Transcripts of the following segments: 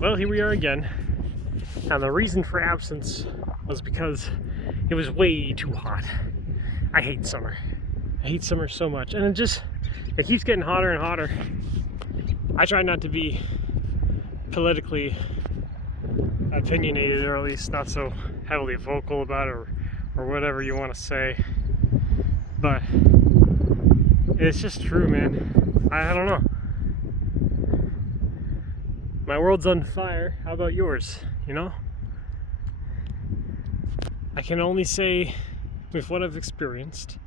Well, here we are again. Now, the reason for absence was because it was way too hot. I hate summer. I hate summer so much. And it keeps getting hotter and hotter. I try not to be politically opinionated, or at least not so heavily vocal about it, or whatever you want to say. But it's just true, man. I don't know. My world's on fire. How about yours? You know? I can only say, with what I've experienced,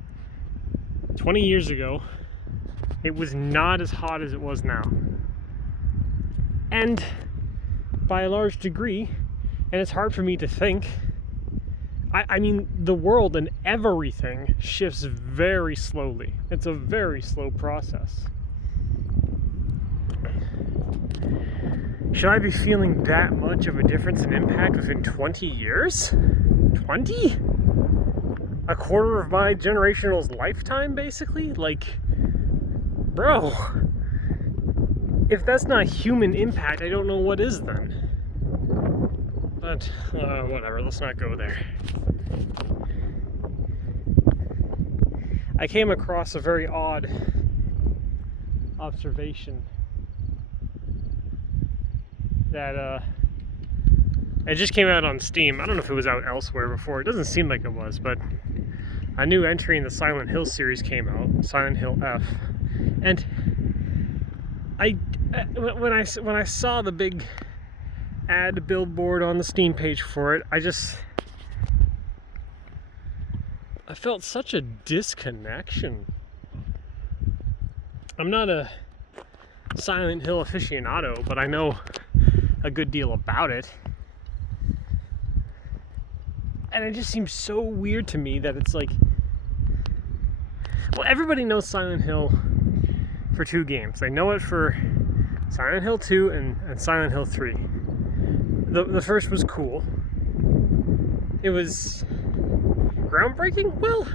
20 years ago, it was not as hot as it was now. And by a large degree, and it's hard for me to think, I mean, the world and everything shifts very slowly. It's a very slow process. Should I be feeling that much of a difference in impact within 20 years? 20? A quarter of my generational's lifetime, basically? Like, bro, if that's not human impact, I don't know what is then. But, whatever, let's not go there. I came across a very odd observation that it just came out on Steam. I don't know if it was out elsewhere before. It doesn't seem like it was, but a new entry in the Silent Hill series came out, Silent Hill F, and when I saw the big ad billboard on the Steam page for it, I felt such a disconnection. I'm not a Silent Hill aficionado, but I know a good deal about it. And it just seems so weird to me that it's like, well, everybody knows Silent Hill for two games. They know it for Silent Hill 2 and Silent Hill 3. The first was cool. It was groundbreaking? Well,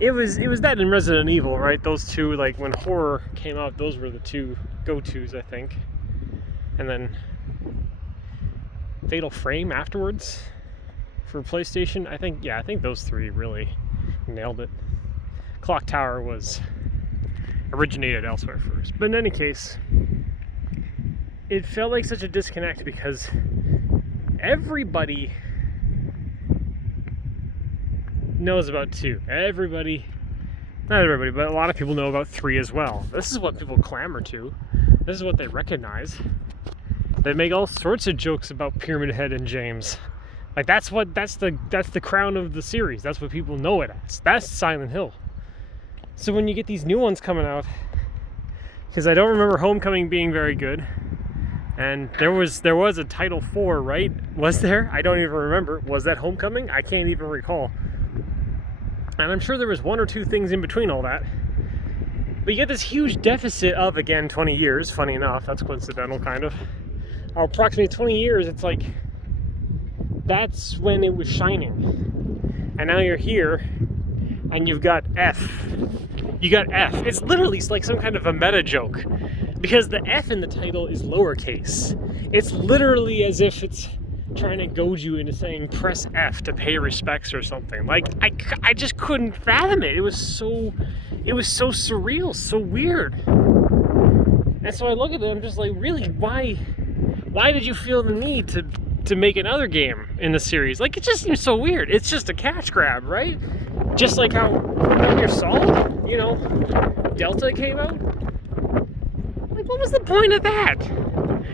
it was that in Resident Evil, right? Those two, like when horror came out, those were the two go-tos, I think. And then Fatal Frame afterwards for PlayStation. I think those three really nailed it. Clock Tower originated elsewhere first. But in any case, it felt like such a disconnect because everybody knows about 2. Not everybody, but a lot of people know about 3 as well. This is what people clamor to. This is what they recognize. They make all sorts of jokes about Pyramid Head and James. Like that's the crown of the series. That's what people know it as. That's Silent Hill. So when you get these new ones coming out, because I don't remember Homecoming being very good, and there was a Title 4, right? Was there? I don't even remember. Was that Homecoming? I can't even recall. And I'm sure there was 1 or 2 things in between all that. But you get this huge deficit of, again, 20 years. Funny enough, that's coincidental, kind of. Approximately 20 years, it's like, that's when it was shining. And now you're here, and you've got F. You got F. It's literally like some kind of a meta joke. Because the F in the title is lowercase. It's literally as if it's trying to goad you into saying press F to pay respects or something. Like, I just couldn't fathom it. It was so surreal, so weird. And so I look at it, I'm just like, really, why did you feel the need to make another game in the series? Like, it just seems so weird. It's just a cash grab, right? Just like how Metal Gear Solid, you know, Delta came out. Like, what was the point of that?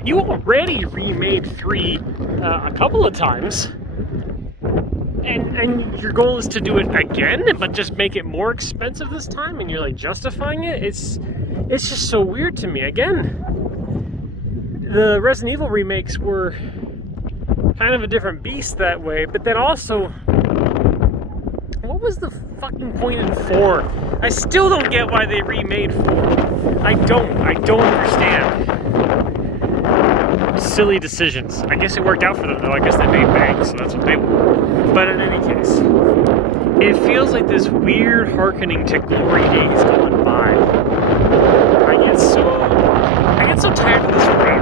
You already remade 3 a couple of times, and your goal is to do it again, but just make it more expensive this time, and you're like justifying it. It's just so weird to me. Again, the Resident Evil remakes were kind of a different beast that way, but then also, what was the fucking point in 4? I still don't get why they remade 4. I don't understand. Silly decisions. I guess it worked out for them though. I guess they made bank, so that's what they want. But in any case, it feels like this weird hearkening to glory days gone by. I get so tired of this rhetoric.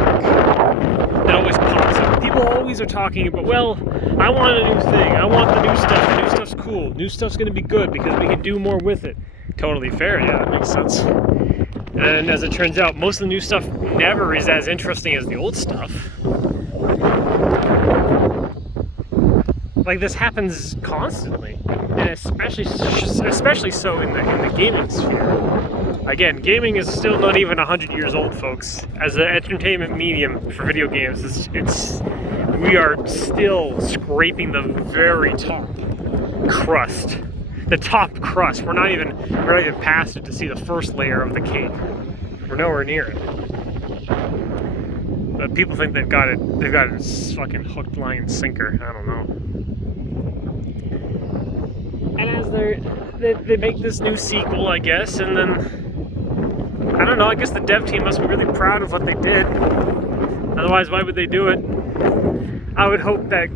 they're talking about, well, I want a new thing. I want the new stuff. The new stuff's cool. New stuff's going to be good because we can do more with it. Totally fair. Yeah, that makes sense. And as it turns out, most of the new stuff never is as interesting as the old stuff. Like, this happens constantly, and especially so in the gaming sphere. Again, gaming is still not even 100 years old, folks. As an entertainment medium for video games, we are still scraping the very top crust. The top crust. We're not even past it to see the first layer of the cake. We're nowhere near it. But people think they've got it fucking hooked, line, and sinker. I don't know. And as they make this new sequel, I guess, and then I don't know, I guess the dev team must be really proud of what they did. Otherwise, why would they do it? I would hope that,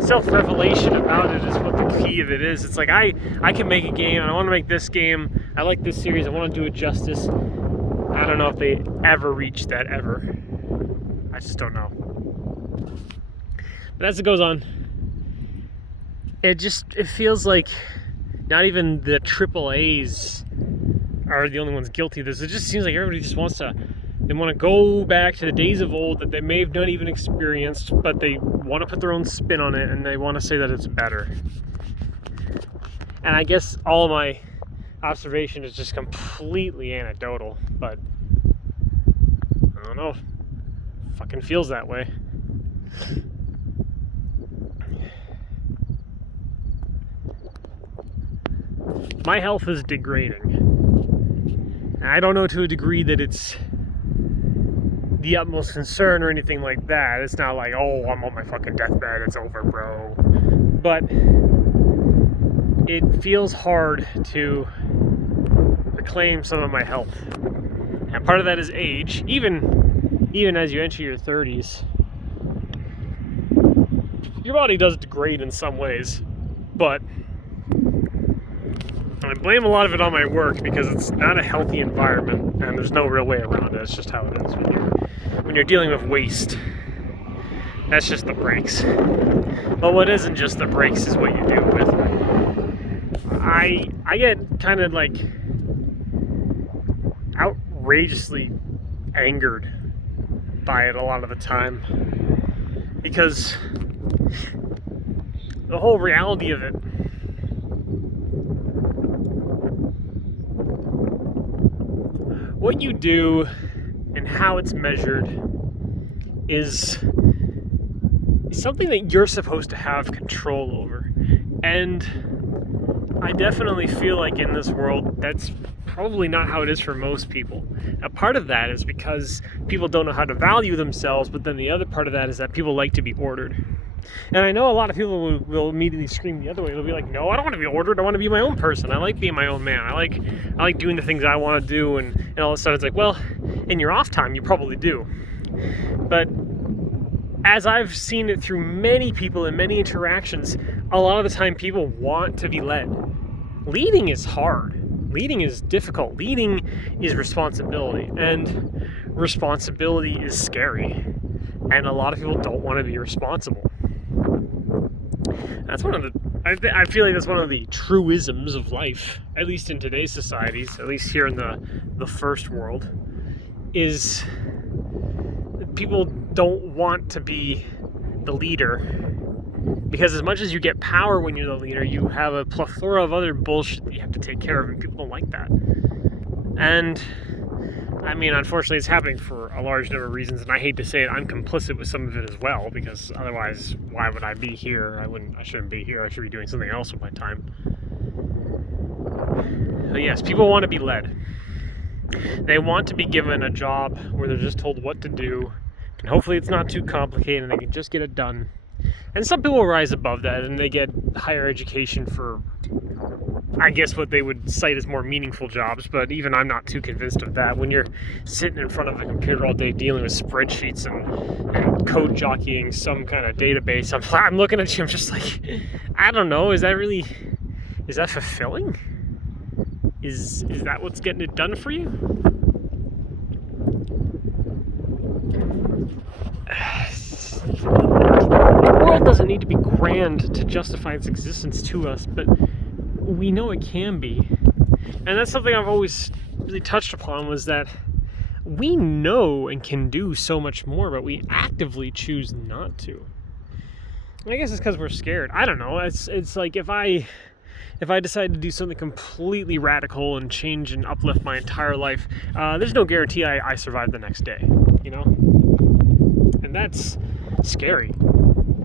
self-revelation about it is what the key of it is. It's like, I can make a game, and I want to make this game. I like this series, I want to do it justice. I don't know if they ever reach that, ever. I just don't know. But as it goes on, it feels like not even the AAAs are the only ones guilty of this. It just seems like everybody just want to go back to the days of old that they may have not even experienced, but they want to put their own spin on it, and they want to say that it's better. And I guess all of my observation is just completely anecdotal, but I don't know. It fucking feels that way. My health is degrading. And I don't know to a degree that it's the utmost concern or anything like that. It's not like, oh, I'm on my fucking deathbed, it's over, bro. But it feels hard to reclaim some of my health. And part of that is age. Even as you enter your 30s, your body does degrade in some ways, but I blame a lot of it on my work because it's not a healthy environment, and there's no real way around it. It's just how it is when you're dealing with waste. That's just the breaks. But what isn't just the breaks is what you do with it. I get kind of like outrageously angered by it a lot of the time, because the whole reality of it what you do and how it's measured is something that you're supposed to have control over. And I definitely feel like in this world, that's probably not how it is for most people. Now, part of that is because people don't know how to value themselves, but then the other part of that is that people like to be ordered. And I know a lot of people will immediately scream the other way. They'll be like, no, I don't want to be ordered. I want to be my own person. I like being my own man. I like doing the things I want to do and all that stuff. It's like, well, in your off time, you probably do. But as I've seen it through many people and many interactions, a lot of the time people want to be led. Leading is hard. Leading is difficult. Leading is responsibility. And responsibility is scary. And a lot of people don't want to be responsible. That's one of the, I feel like that's one of the truisms of life, at least in today's societies, at least here in the first world, is people don't want to be the leader, because as much as you get power when you're the leader, you have a plethora of other bullshit that you have to take care of, and people don't like that. And I mean, unfortunately, it's happening for a large number of reasons, and I hate to say it, I'm complicit with some of it as well, because otherwise, why would I be here? I shouldn't be here. I should be doing something else with my time. So yes, people want to be led. They want to be given a job where they're just told what to do, and hopefully it's not too complicated and they can just get it done. And some people rise above that and they get higher education for, I guess, what they would cite as more meaningful jobs, but even I'm not too convinced of that. When you're sitting in front of a computer all day dealing with spreadsheets and code jockeying some kind of database, I'm looking at you, I'm just like, I don't know, is that fulfilling? Is that what's getting it done for you? the world doesn't need to be grand to justify its existence to us, but we know it can be. And that's something I've always really touched upon, was that we know and can do so much more, but we actively choose not to. I guess it's because we're scared. I don't know. It's like if I decide to do something completely radical and change and uplift my entire life, there's no guarantee I survive the next day, you know? And that's scary.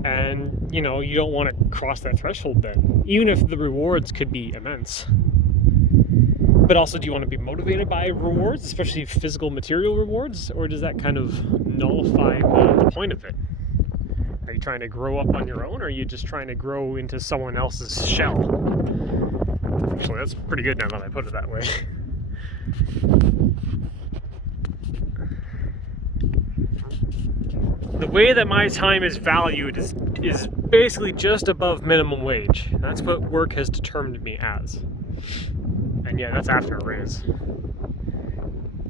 And, you know, you don't want to cross that threshold then, even if the rewards could be immense. But also, do you want to be motivated by rewards, especially physical, material rewards? Or does that kind of nullify the point of it? Are you trying to grow up on your own, or are you just trying to grow into someone else's shell? Actually, that's pretty good now that I put it that way. The way that my time is valued is basically just above minimum wage. That's what work has determined me as. And yeah, that's after a raise.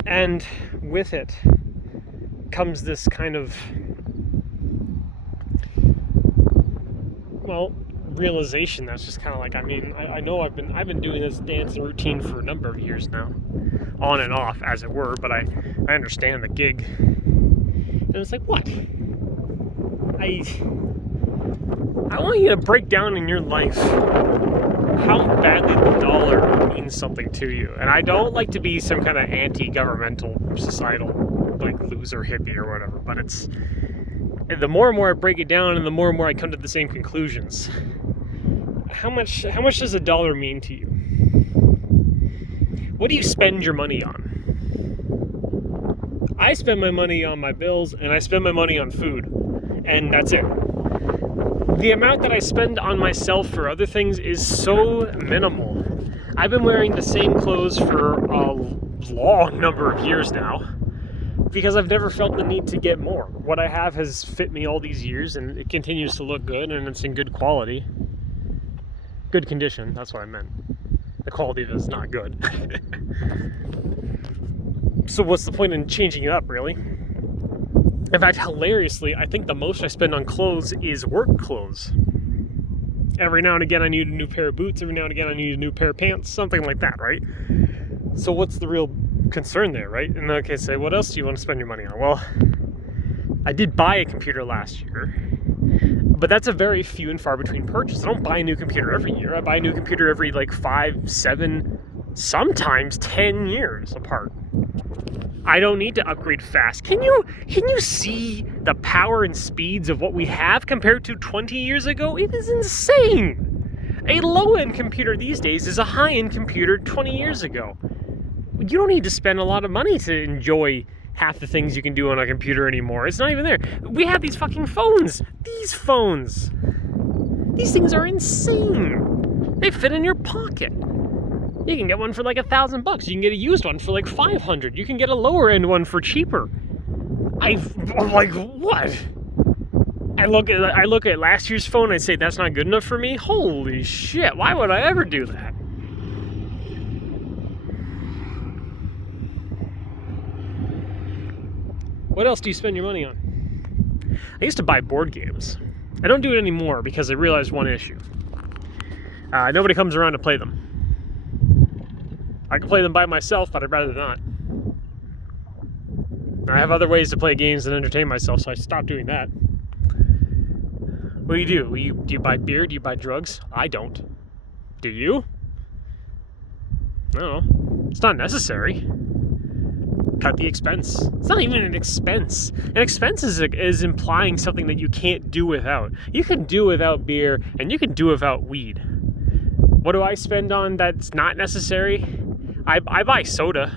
And with it comes this kind of, well, realization that's just kind of like, I mean, I know I've been doing this dance and routine for a number of years now, on and off, as it were, but I understand the gig. And it's like, what? I want you to break down in your life how badly the dollar means something to you. And I don't like to be some kind of anti-governmental, societal, like, loser hippie or whatever, but it's, the more and more I break it down and the more I come to the same conclusions. How much does a dollar mean to you? What do you spend your money on? I spend my money on my bills, and I spend my money on food, and that's it. The amount that I spend on myself for other things is so minimal. I've been wearing the same clothes for a long number of years now, because I've never felt the need to get more. What I have has fit me all these years, and it continues to look good, and it's in good quality. Good condition, that's what I meant. The quality of it is not good. So what's the point in changing it up, really? In fact, hilariously, I think the most I spend on clothes is work clothes. Every now and again I need a new pair of boots, every now and again I need a new pair of pants, something like that, right? So what's the real concern there, right? And okay, say, what else do you want to spend your money on? Well, I did buy a computer last year, but that's a very few and far between purchase. I don't buy a new computer every year. I buy a new computer every like 5, 7, sometimes 10 years apart. I don't need to upgrade fast. Can you see the power and speeds of what we have compared to 20 years ago? It is insane. A low-end computer these days is a high-end computer 20 years ago. You don't need to spend a lot of money to enjoy half the things you can do on a computer anymore. It's not even there. We have these fucking phones. These phones. These things are insane. They fit in your pocket. You can get one for like $1,000. You can get a used one for like $500. You can get a lower end one for cheaper. I'm like, what? I look at last year's phone and I say that's not good enough for me. Holy shit! Why would I ever do that? What else do you spend your money on? I used to buy board games. I don't do it anymore because I realized one issue. Nobody comes around to play them. I can play them by myself, but I'd rather not. I have other ways to play games and entertain myself, so I stopped doing that. What do? Do you buy beer? Do you buy drugs? I don't. Do you? No. It's not necessary. Cut the expense. It's not even an expense. An expense is implying something that you can't do without. You can do without beer, and you can do without weed. What do I spend on that's not necessary? I buy soda.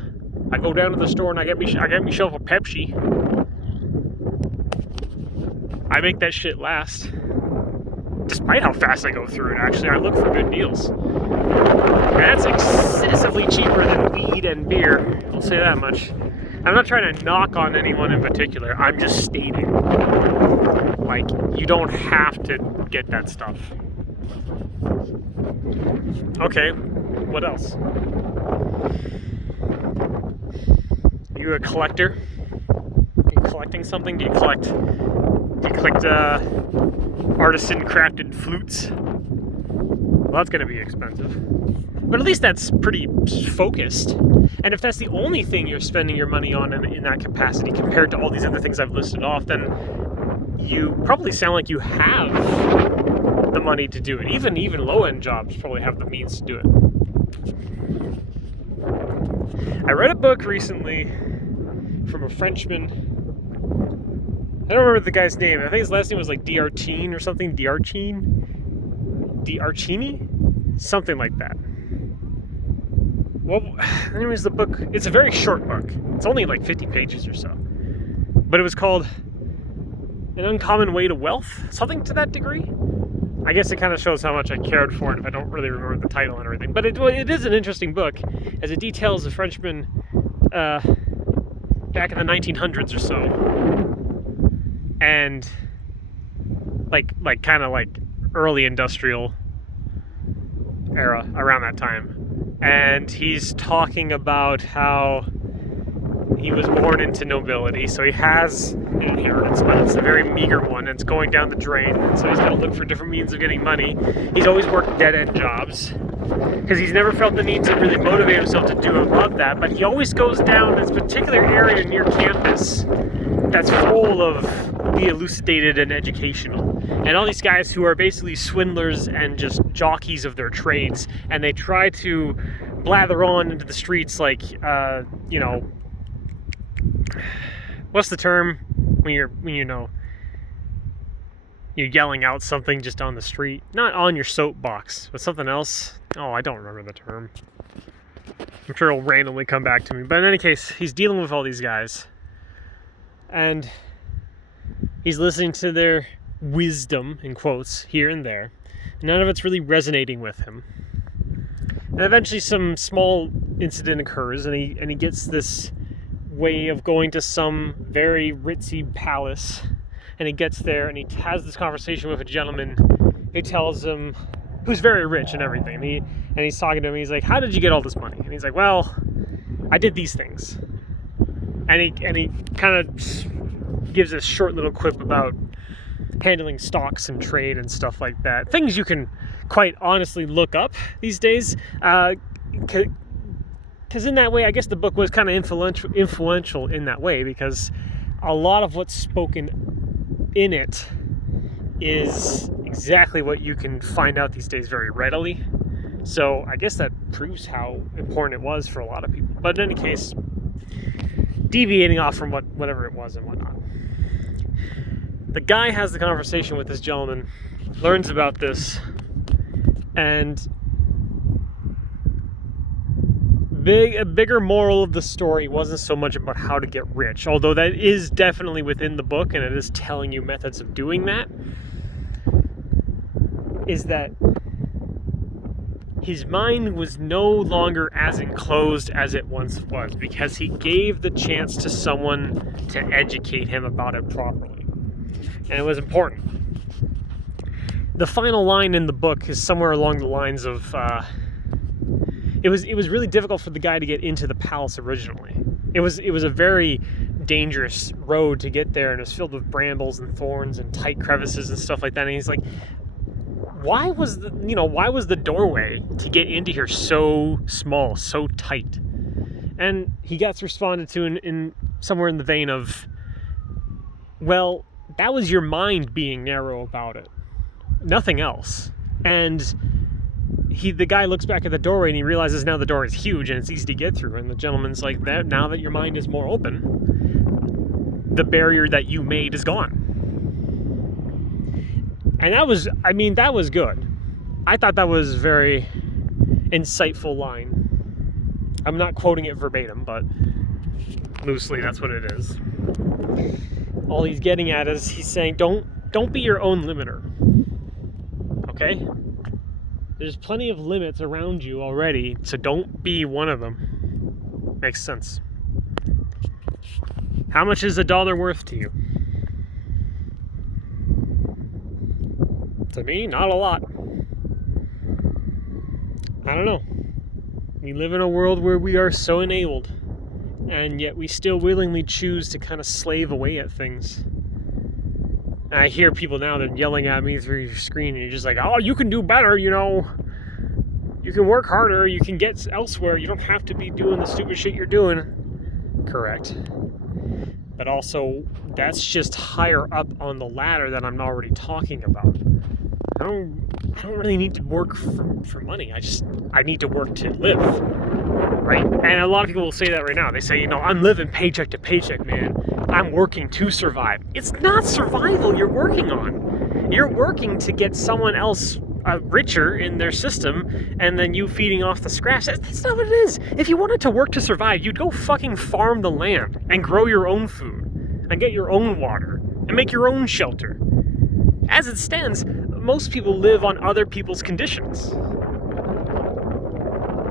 I go down to the store and I get myself a Pepsi. I make that shit last. Despite how fast I go through it, actually, I look for good deals. And that's excessively cheaper than weed and beer. I'll say that much. I'm not trying to knock on anyone in particular. I'm just stating. Like, you don't have to get that stuff. Okay, what else? Are you a collector? Are you collecting something? Do you collect You clicked artisan crafted flutes. Well, that's going to be expensive. But at least that's pretty focused. And if that's the only thing you're spending your money on in that capacity compared to all these other things I've listed off, then you probably sound like you have the money to do it. Even low-end jobs probably have the means to do it. I read a book recently from a Frenchman. I don't remember the guy's name. I think his last name was like D'Artine or something. D'Archini? Something like that. Well, anyways, the book, it's a very short book. It's only like 50 pages or so. But it was called An Uncommon Way to Wealth, something to that degree. I guess it kind of shows how much I cared for it if I don't really remember the title and everything. But it is an interesting book, as it details a Frenchman back in the 1900s or so. And like kind of like early industrial era, around that time. And he's talking about how he was born into nobility, so he has an inheritance, but it's a very meager one. It's going down the drain, and so he's got to look for different means of getting money. He's always worked dead-end jobs because he's never felt the need to really motivate himself to do above that, but he always goes down this particular area near campus that's full of the elucidated and educational. And all these guys who are basically swindlers and just jockeys of their trades, and they try to blather on into the streets like, what's the term when you're yelling out something just on the street? Not on your soapbox, but something else. Oh, I don't remember the term. I'm sure it'll randomly come back to me. But in any case, he's dealing with all these guys. And he's listening to their wisdom, in quotes, here and there. None of it's really resonating with him. And eventually some small incident occurs, and he gets this way of going to some very ritzy palace. And he gets there, and he has this conversation with a gentleman who tells him, who's very rich and everything. And he's talking to him, he's like, how did you get all this money? And he's like, well, I did these things. And he kind of gives a short little quip about handling stocks and trade and stuff like that. Things you can quite honestly look up these days. Because in that way, I guess the book was kind of influential in that way, because a lot of what's spoken in it is exactly what you can find out these days very readily. So I guess that proves how important it was for a lot of people. But in any case, deviating off from whatever it was and whatnot, the guy has the conversation with this gentleman, learns about this, and a bigger moral of the story wasn't so much about how to get rich, although that is definitely within the book and it is telling you methods of doing that, is that his mind was no longer as enclosed as it once was, because he gave the chance to someone to educate him about it properly. And it was important. The final line in the book is somewhere along the lines of, it was really difficult for the guy to get into the palace originally. It was a very dangerous road to get there, and it was filled with brambles and thorns and tight crevices and stuff like that. And he's like, why was the doorway to get into here so small, so tight? And he gets responded to in somewhere in the vein of, well, that was your mind being narrow about it, nothing else. And the guy looks back at the doorway and he realizes now the door is huge and it's easy to get through. And the gentleman's like, now that your mind is more open, the barrier that you made is gone. And that was good. I thought that was a very insightful line. I'm not quoting it verbatim, but loosely that's what it is. All he's getting at is he's saying, don't be your own limiter. Okay? There's plenty of limits around you already, so don't be one of them. Makes sense. How much is $1 worth to you? To me, not a lot. I don't know. We live in a world where we are so enabled, and yet we still willingly choose to kind of slave away at things. And I hear people now, they're yelling at me through your screen, and you're just like, oh, you can do better, you know. You can work harder, you can get elsewhere, you don't have to be doing the stupid shit you're doing. Correct. But also, that's just higher up on the ladder that I'm already talking about. I don't really need to work for money. I need to work to live, right? And a lot of people will say that right now. They say, you know, I'm living paycheck to paycheck, man. I'm working to survive. It's not survival you're working on. You're working to get someone else richer in their system, and then you feeding off the scraps. That's not what it is. If you wanted to work to survive, you'd go fucking farm the land and grow your own food and get your own water and make your own shelter. As it stands, most people live on other people's conditions.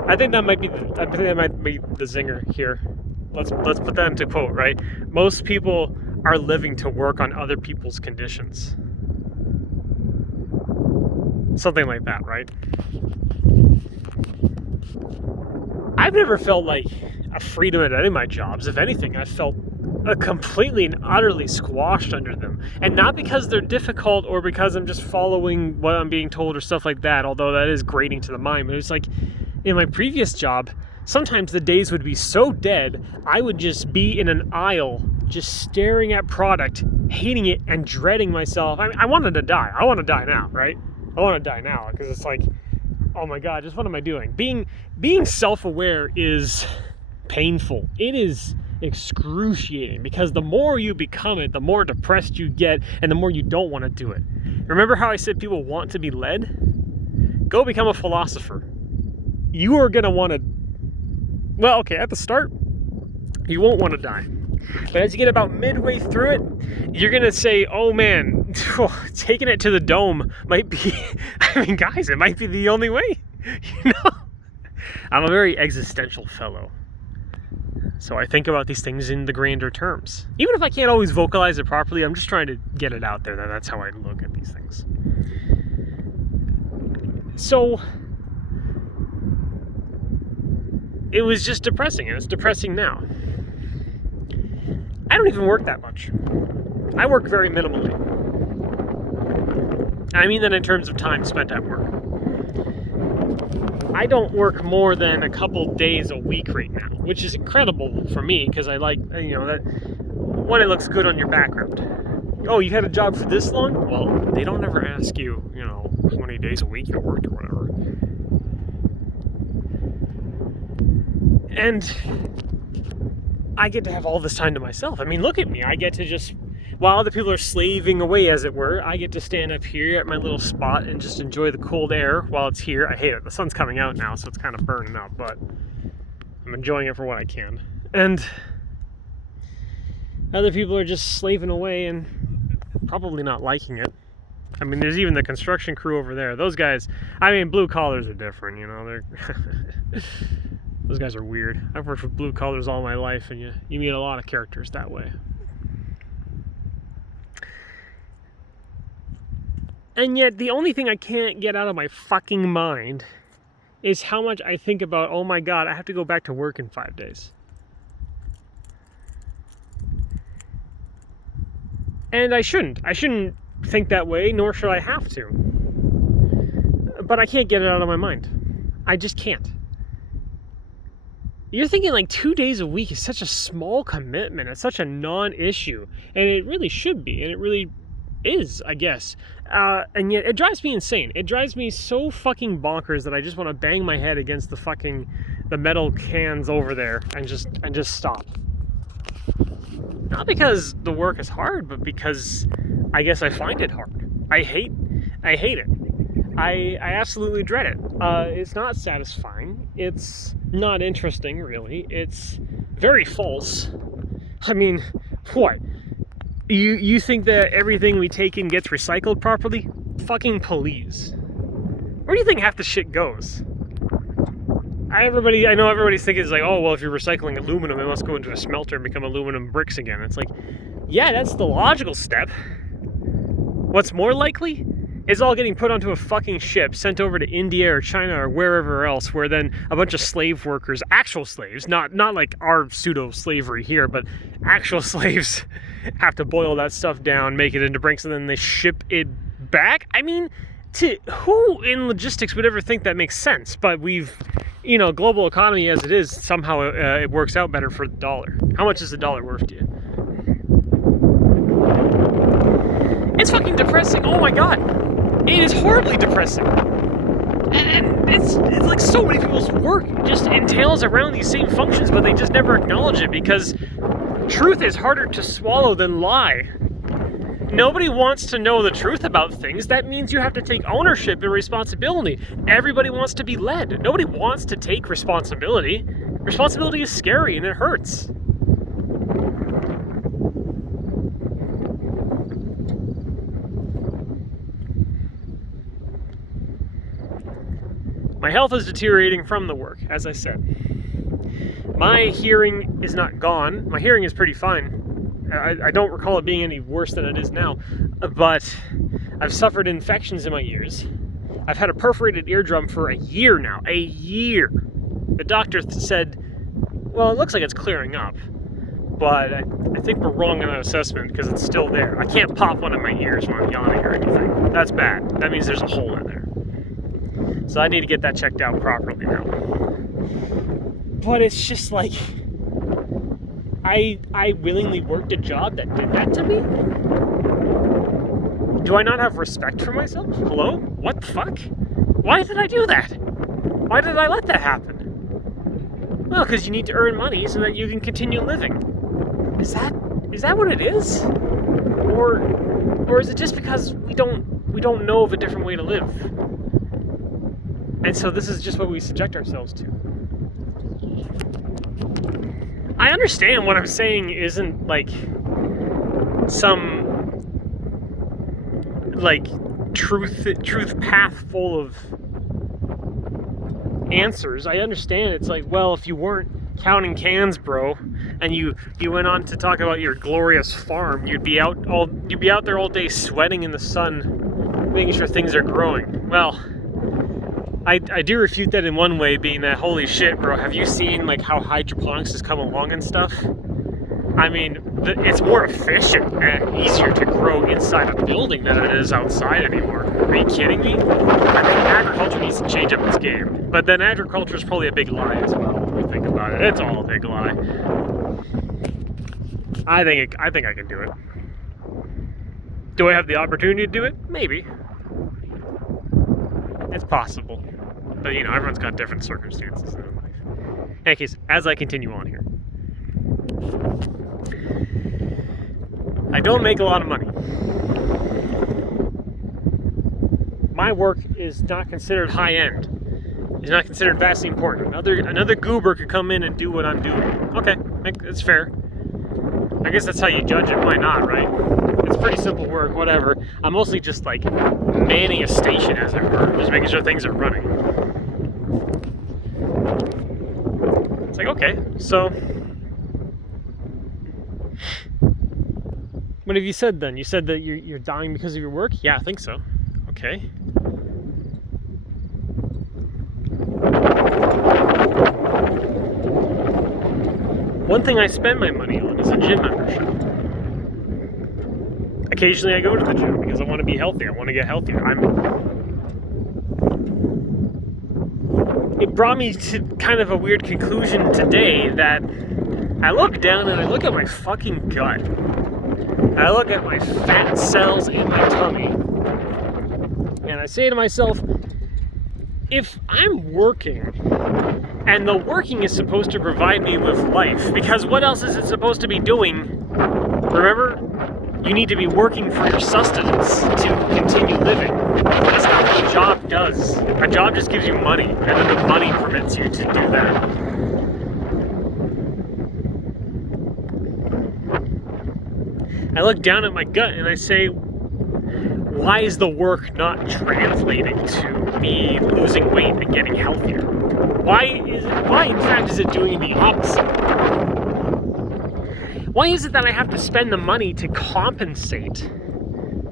I think that might be the zinger here. Let's put that into quote, right? Most people are living to work on other people's conditions. Something like that, right? I've never felt like a freedom at any of my jobs. If anything, I felt completely and utterly squashed under them. And not because they're difficult or because I'm just following what I'm being told or stuff like that, although that is grating to the mind. But it's like, in my previous job, sometimes the days would be so dead, I would just be in an aisle, just staring at product, hating it and dreading myself. I wanted to die. I want to die now, right? I want to die now because it's like, oh my God, just what am I doing? Being self-aware is painful. It is excruciating because the more you become it, the more depressed you get and the more you don't want to do it. Remember how I said people want to be led? Go become a philosopher. You are going to want to, well, okay, at the start, you won't want to die. But as you get about midway through it, you're going to say, oh man, taking it to the dome might be, I mean, guys, it might be the only way, you know? I'm a very existential fellow. So I think about these things in the grander terms. Even if I can't always vocalize it properly, I'm just trying to get it out there. That's how I look at these things. So it was just depressing, and it's depressing now. I don't even work that much. I work very minimally. I mean that in terms of time spent at work. I don't work more than a couple days a week right now, which is incredible for me because I like, you know, that when it looks good on your background. Oh, you had a job for this long? Well, they don't ever ask you, you know, how many days a week you worked or whatever. And I get to have all this time to myself. I mean, look at me. I get to just, while other people are slaving away, as it were, I get to stand up here at my little spot and just enjoy the cold air while it's here. I hate it. The sun's coming out now, so it's kind of burning up, but I'm enjoying it for what I can. And other people are just slaving away and probably not liking it. I mean, there's even the construction crew over there. Those guys, I mean, blue collars are different, you know. They're those guys are weird. I've worked with blue collars all my life, and you meet a lot of characters that way. And yet, the only thing I can't get out of my fucking mind is how much I think about, oh my God, I have to go back to work in 5 days. And I shouldn't. I shouldn't think that way, nor should I have to. But I can't get it out of my mind. I just can't. You're thinking like 2 days a week is such a small commitment. It's such a non-issue. And it really should be. And it really is, I guess. And yet it drives me insane. It drives me so fucking bonkers that I just want to bang my head against the metal cans over there and just stop. Not because the work is hard, but because I guess I find it hard. I hate it. I absolutely dread it. It's not satisfying. It's not interesting, really. It's very false. I mean, what? You think that everything we take in gets recycled properly? Fucking please. Where do you think half the shit goes? I know everybody's thinking it's like, oh, well, if you're recycling aluminum, it must go into a smelter and become aluminum bricks again. It's like, yeah, that's the logical step. What's more likely It's all getting put onto a fucking ship, sent over to India or China or wherever else, where then a bunch of slave workers, actual slaves, not like our pseudo-slavery here, but actual slaves have to boil that stuff down, make it into drinks, and then they ship it back? I mean, to who in logistics would ever think that makes sense? But we've, global economy as it is, somehow it works out better for the dollar. How much is the dollar worth to you? It's fucking depressing. Oh my god. It is horribly depressing. And it's like so many people's work just entails around these same functions, but they just never acknowledge it because truth is harder to swallow than lie. Nobody wants to know the truth about things. That means you have to take ownership and responsibility. Everybody wants to be led. Nobody wants to take responsibility. Responsibility is scary and it hurts. My health is deteriorating from the work, as I said. My hearing is not gone. My hearing is pretty fine. I don't recall it being any worse than it is now, but I've suffered infections in my ears. I've had a perforated eardrum for a year now. A year! The doctor said, well, it looks like it's clearing up, but I think we're wrong in that assessment because it's still there. I can't pop one of my ears when I'm yawning or anything. That's bad. That means there's a hole in there. So I need to get that checked out properly now. But it's just like, I willingly worked a job that did that to me? Do I not have respect for myself? Hello? What the fuck? Why did I do that? Why did I let that happen? Well, because you need to earn money so that you can continue living. Is that what it is? Or is it just because we don't know of a different way to live? And so this is just what we subject ourselves to. I understand what I'm saying isn't like some like truth path full of answers. I understand it's like, well, if you weren't counting cans, bro, and you went on to talk about your glorious farm, you'd be out there all day sweating in the sun, making sure things are growing. Well, I do refute that in one way, being that, holy shit, bro, have you seen like how hydroponics has come along and stuff? I mean, it's more efficient and easier to grow inside a building than it is outside anymore. Are you kidding me? I think agriculture needs to change up its game. But then agriculture is probably a big lie as well when we think about it. It's all a big lie. I think I can do it. Do I have the opportunity to do it? Maybe. It's possible. But, everyone's got different circumstances in their life. In any case, as I continue on here. I don't make a lot of money. My work is not considered high-end. It's not considered vastly important. Another goober could come in and do what I'm doing. Okay, that's fair. I guess that's how you judge it. Why not, right? It's pretty simple work, whatever. I'm mostly just like manning a station, as it were, just making sure things are running. It's like, okay, so what have you said then? You said that you're dying because of your work? Yeah, I think so. Okay. One thing I spend my money on is a gym membership. Occasionally I go to the gym because I want to be healthy. I want to get healthier. It brought me to kind of a weird conclusion today that I look down and I look at my fucking gut. I look at my fat cells in my tummy. And I say to myself, if I'm working, and the working is supposed to provide me with life, because what else is it supposed to be doing? Remember? You need to be working for your sustenance to continue living. That's not what a job does. A job just gives you money, and then the money permits you to do that. I look down at my gut and I say, why is the work not translating to me losing weight and getting healthier? Why in fact is it doing the opposite? Why is it that I have to spend the money to compensate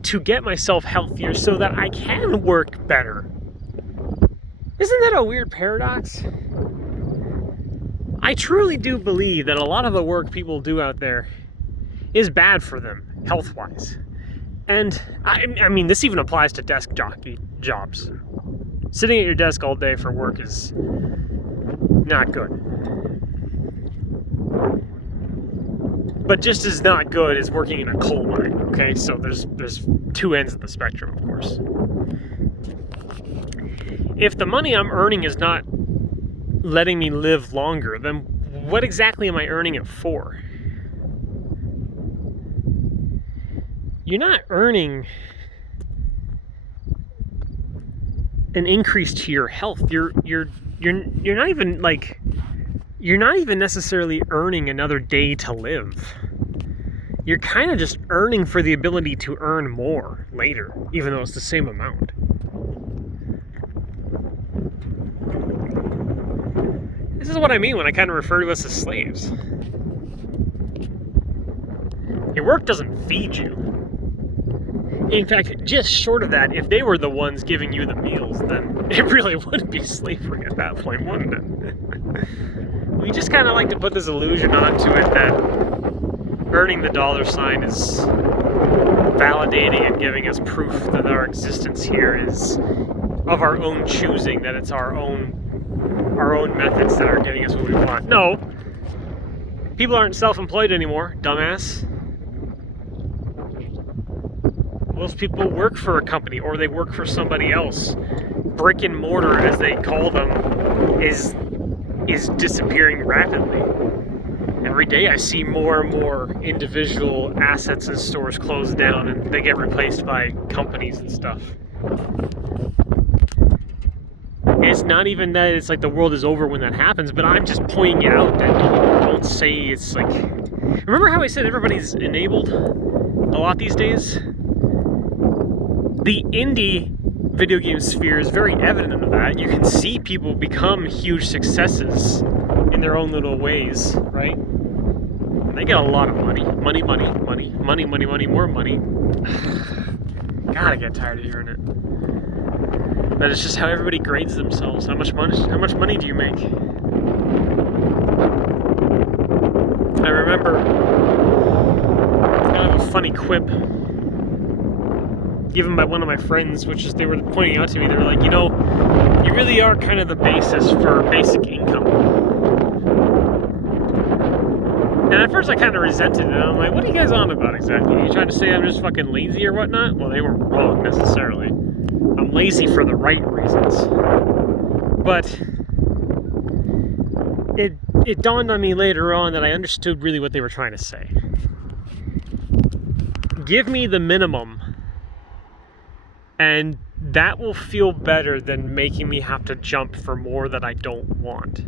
to get myself healthier so that I can work better. Isn't that a weird paradox? I truly do believe that a lot of the work people do out there is bad for them, health-wise. And I mean, this even applies to desk jockey jobs. Sitting at your desk all day for work is not good. But just as not good as working in a coal mine, okay? So there's two ends of the spectrum, of course. If the money I'm earning is not letting me live longer, then what exactly am I earning it for? You're not earning an increase to your health. You're not even like, you're not even necessarily earning another day to live. You're kind of just earning for the ability to earn more later, even though it's the same amount. This is what I mean when I kind of refer to us as slaves. Your work doesn't feed you. In fact, just short of that, if they were the ones giving you the meals, then it really would be slavery at that point, wouldn't it? We just kind of like to put this illusion onto it that earning the dollar sign is validating and giving us proof that our existence here is of our own choosing, that it's our own methods that are getting us what we want. No, people aren't self-employed anymore, dumbass. Most people work for a company or they work for somebody else. Brick and mortar, as they call them, is disappearing rapidly. Every day I see more and more individual assets and stores close down and they get replaced by companies and stuff. It's not even that it's like the world is over when that happens, but I'm just pointing it out that don't say it's like... Remember how I said everybody's enabled a lot these days? The indie video game sphere is very evident of that. You can see people become huge successes in their own little ways, right? And they get a lot of money. Money, more money. God, I get tired of hearing it. But it's just how everybody grades themselves. How much money do you make? I remember kind of a funny quip given by one of my friends, which is they were pointing out to me, they were like, you know, you really are kind of the basis for basic income. And at first I kind of resented it. I'm like, what are you guys on about exactly? Are you trying to say I'm just fucking lazy or whatnot? Well, they weren't wrong necessarily. I'm lazy for the right reasons. But it dawned on me later on that I understood really what they were trying to say. Give me the minimum, and that will feel better than making me have to jump for more that I don't want.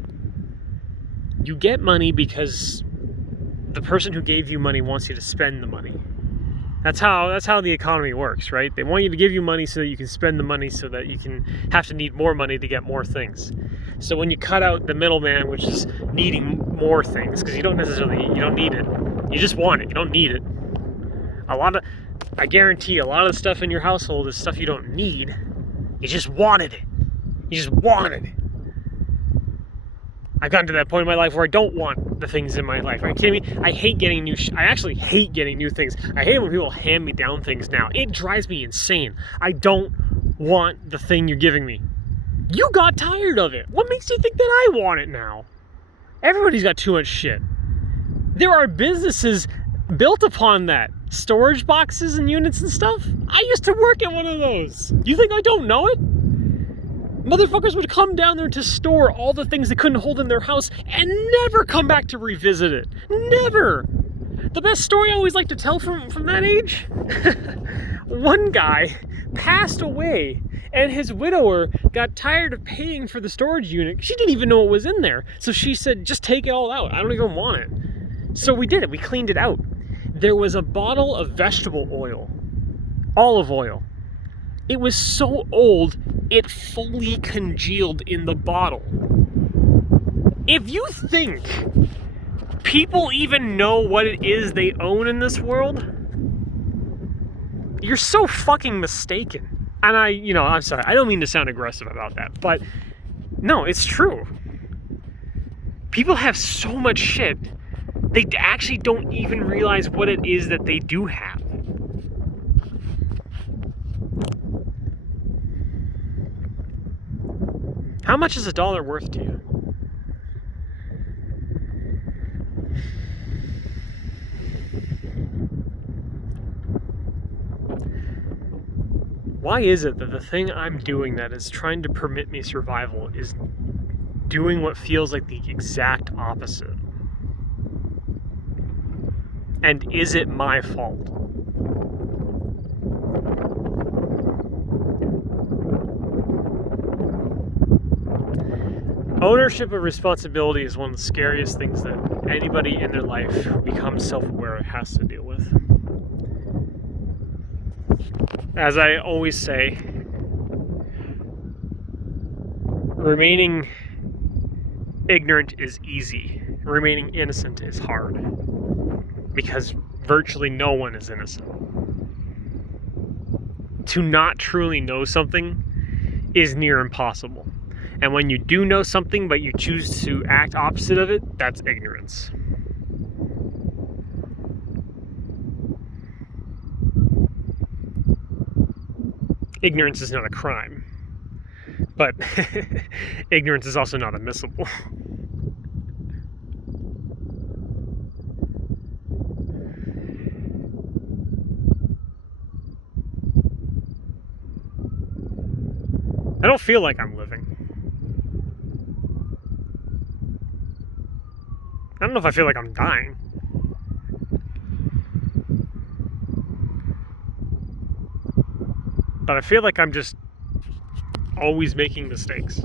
You get money because the person who gave you money wants you to spend the money. That's how the economy works, right? They want you to give you money so that you can spend the money so that you can have to need more money to get more things. So when you cut out the middleman, which is needing more things, because you don't need it. You just want it, you don't need it. I guarantee a lot of the stuff in your household is stuff you don't need. You just wanted it. You just wanted it. I've gotten to that point in my life where I don't want the things in my life. Are you kidding me? I hate getting I actually hate getting new things. I hate when people hand me down things now. It drives me insane. I don't want the thing you're giving me. You got tired of it. What makes you think that I want it now? Everybody's got too much shit. There are businesses built upon that. Storage boxes and units and stuff. I used to work at one of those. You think I don't know it? Motherfuckers would come down there to store all the things they couldn't hold in their house and never come back to revisit it. Never. The best story I always like to tell from that age? One guy passed away and his widower got tired of paying for the storage unit. She didn't even know what was in there. So she said, just take it all out. I don't even want it. So we did it. We cleaned it out. There was a bottle of vegetable oil, olive oil. It was so old, it fully congealed in the bottle. If you think people even know what it is they own in this world, You're so fucking mistaken. And I'm sorry, I don't mean to sound aggressive about that, but no, it's true. People have so much shit, they actually don't even realize what it is that they do have. How much is $1 worth to you? Why is it that the thing I'm doing that is trying to permit me survival is doing what feels like the exact opposite? And is it my fault? Ownership of responsibility is one of the scariest things that anybody in their life who becomes self-aware has to deal with. As I always say, remaining ignorant is easy. Remaining innocent is hard. Because virtually no one is innocent. To not truly know something is near impossible. And when you do know something but you choose to act opposite of it, that's ignorance. Ignorance is not a crime, but ignorance is also not admissible. I don't feel like I'm living. I don't know if I feel like I'm dying. But I feel like I'm just always making mistakes.